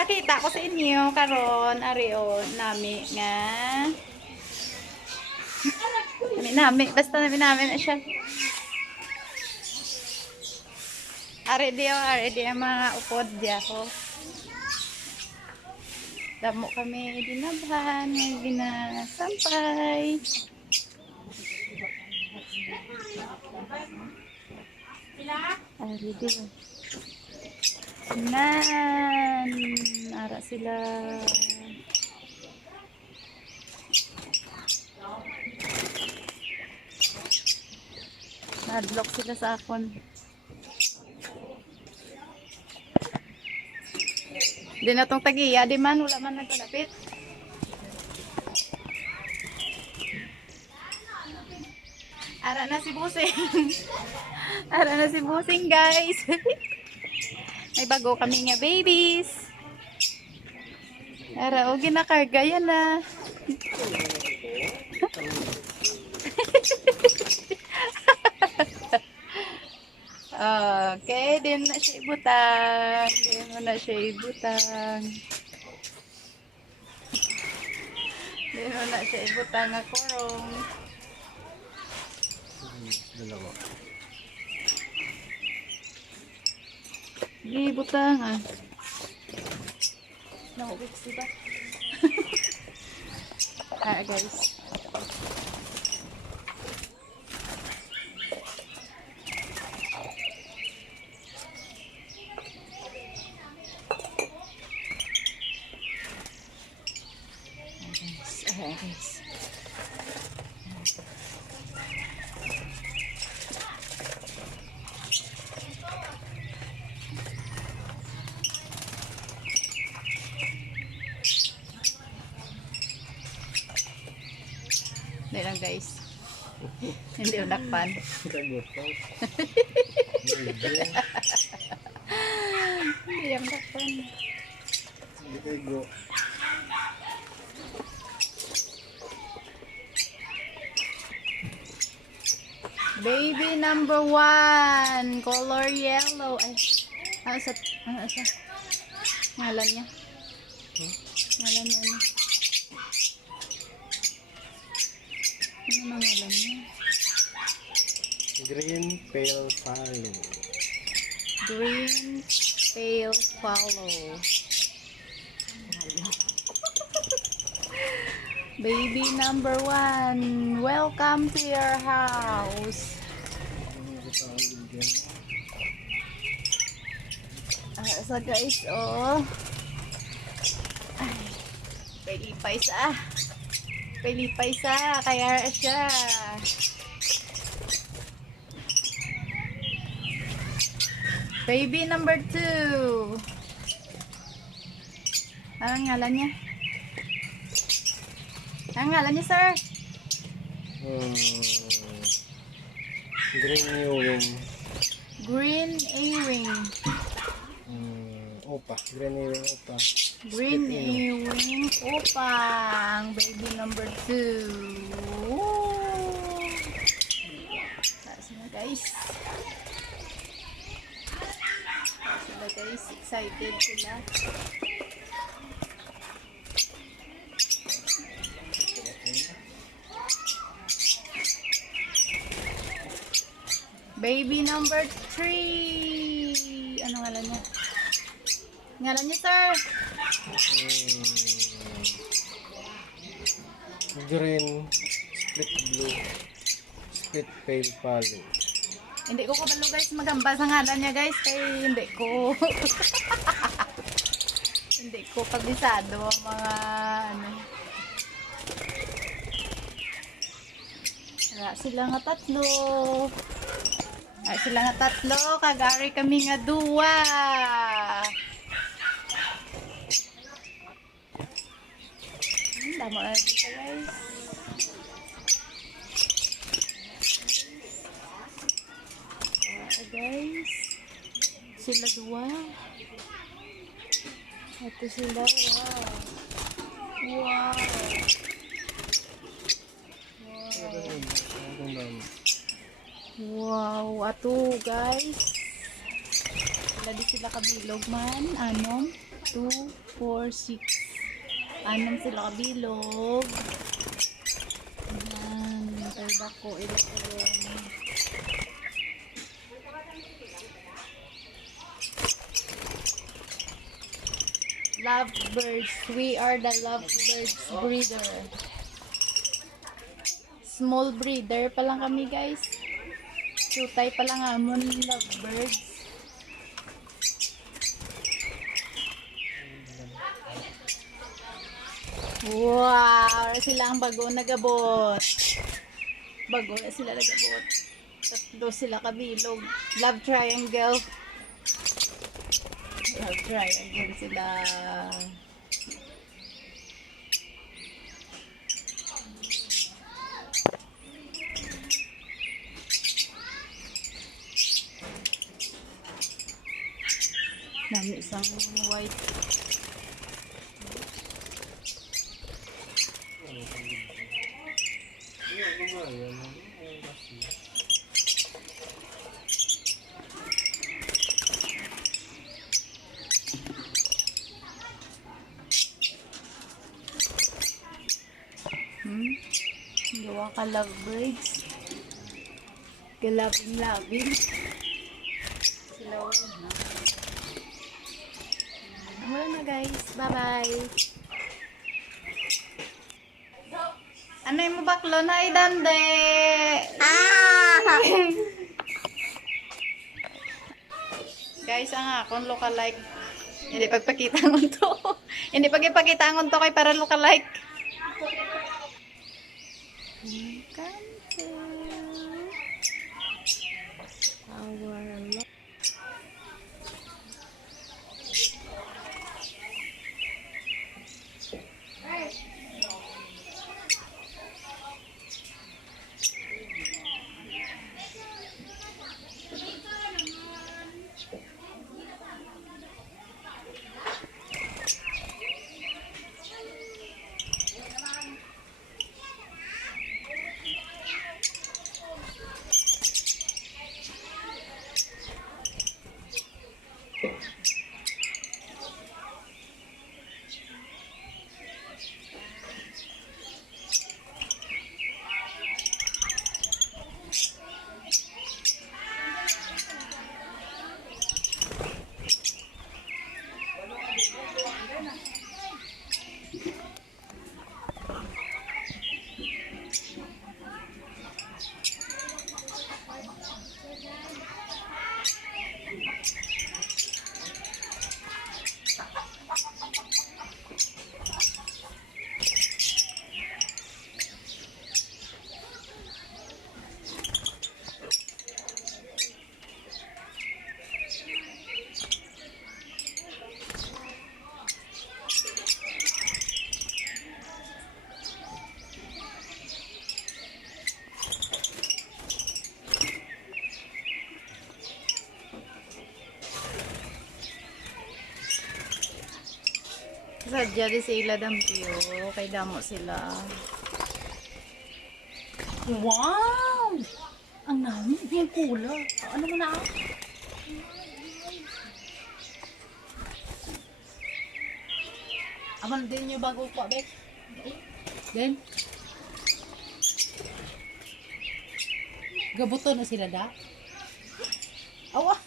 Ipakita ko sa inyo karon ari o nami nga. Nami basta nami na siya. Ari di mga upod diya ko. Damo kami dinabhan, ginasampay. Ari di. Nan, ara sila. Nadlock sila sa akon. Di na tong tagiya, di man, wala man nagkalapit. Ara na si Busing. Ara na si Busing, guys. May bago kami nga babies. Ara, o ginakarga yan na. Okay, din na siya ibutang. Din mo na siya ibutang. Din mo na siya ibutang nga kurong. Dalawa. Di butang ah. Nakubik diba? Guys. Guys. Hindi lang guys. Hindi unakpan. Hindi yung unakpan. Hindi kayo. Baby number 1, color yellow. Ay, ano sa ngalan niya? Ngalan niya ano? Ano ang ngalan niya? Green pale follow. Green pale follow. Baby number 1, welcome to your house. So guys, oh. Ay, Pilipay sa, kaya siya. Baby number 2. Anong ngalan niya? Ang ngalan niya, sir? Green ewing. Green ewing. Opa. Green ewing opa. Green ewing opa. Ang baby number 2. Taas na guys. Sila guys, excited sila. Baby number 3. Ano ngalan niya? Ngalan niya, sir? Green, split blue, split pale follow. Hindi ko kabalo guys magamba sa ngalan niya guys. Kaya hindi ko hindi ko kabisado ang mga ano. Sila nga tatlo. Sila nga tatlo, kagari kami nga duwa. Damo na dito guys. Guys, sila duwa. Ito sila, wow. Wow, ato guys. Sila di sila kabilog man. Anom, 2, 4, 6. Anong sila kabilog. Ayan. Tayo ba ko? Ito yun. Lovebirds. We are the lovebirds breeder. Small breeder pa lang kami, guys. Tutay pa lang amon lovebirds. Wow! Sila ang bago nagabot. Bago na sila nagabot. Tatlo sila kabilog. Love triangle. Love triangle sila. Dami isang white. Gawa ka lovebirds. Galabing-labing. Sila na. Wala na guys. Bye-bye. Ano yung mabaklo na idande? Guys, ang akong lookalike. Hindi pagpakita ngon to. Hindi pagpakita ngon to kay para lookalike. Welcome to our sadya di sila dampiyo. Kay damo sila. Wow! Ang nami. Yung pula. Ano mo na ako? Aman din nyo bago pa, Bek. Then? Gabuto na sila da? Awa!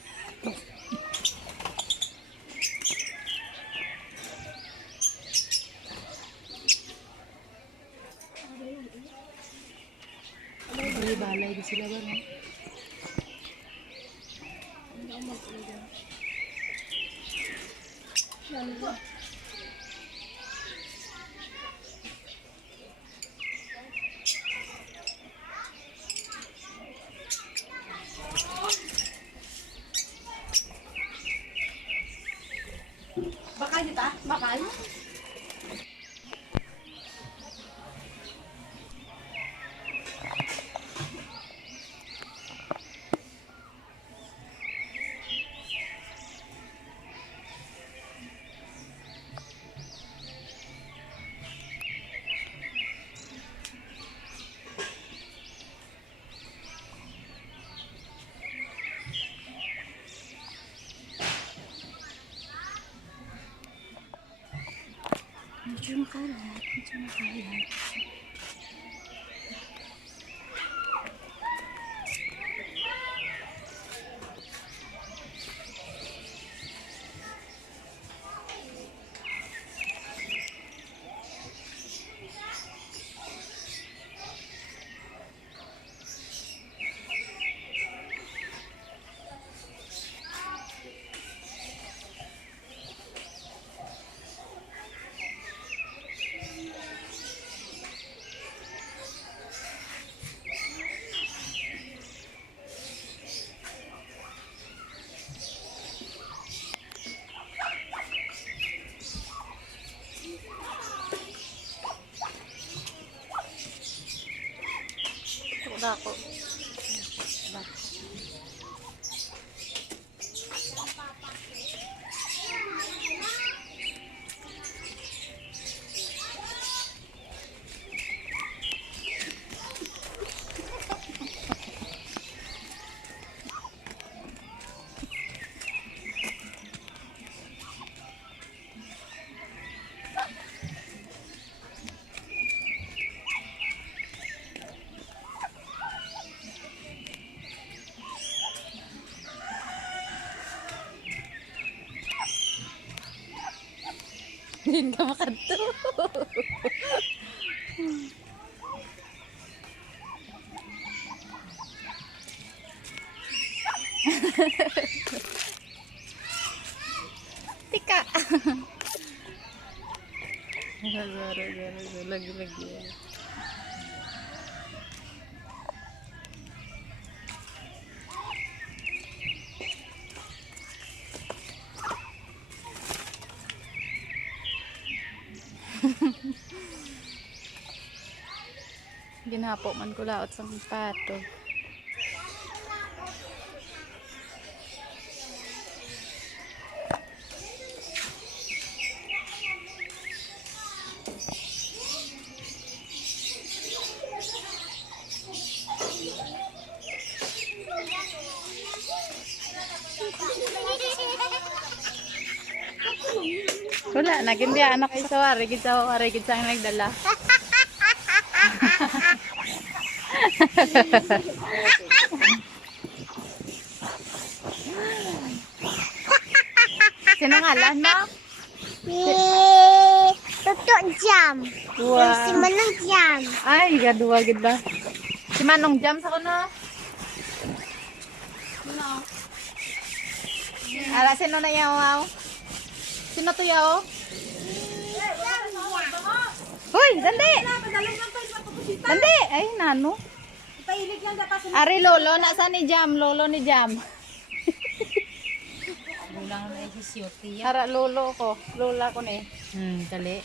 Balay di sila ba, no? Hindi ako mag-ulan. Lalo ba? Bakal kita? Bakal? Medyo makalat. Medyo makalat. Ako. Hindi ka makanto. Tika. Lagi-lagi. Ginapo man ko laot sa pato. Wala, naging dia anak sa wari, gid sa nagdala. Sino ngalan mo? Toto Jam. Wow. Si Manong Jam. Ay, gadua gid ba? Si Manong Jam sa kuno. No. Ala sino na yaw? Sino to yaw? Hoy, dandi. Dandi. Ay, nano. Pailig lang dapat sa Ari lolo, nasa ni Jam, lolo ni Jam. Bulang na isisyote yan. Hara lolo ko, lola ko ni. Dali.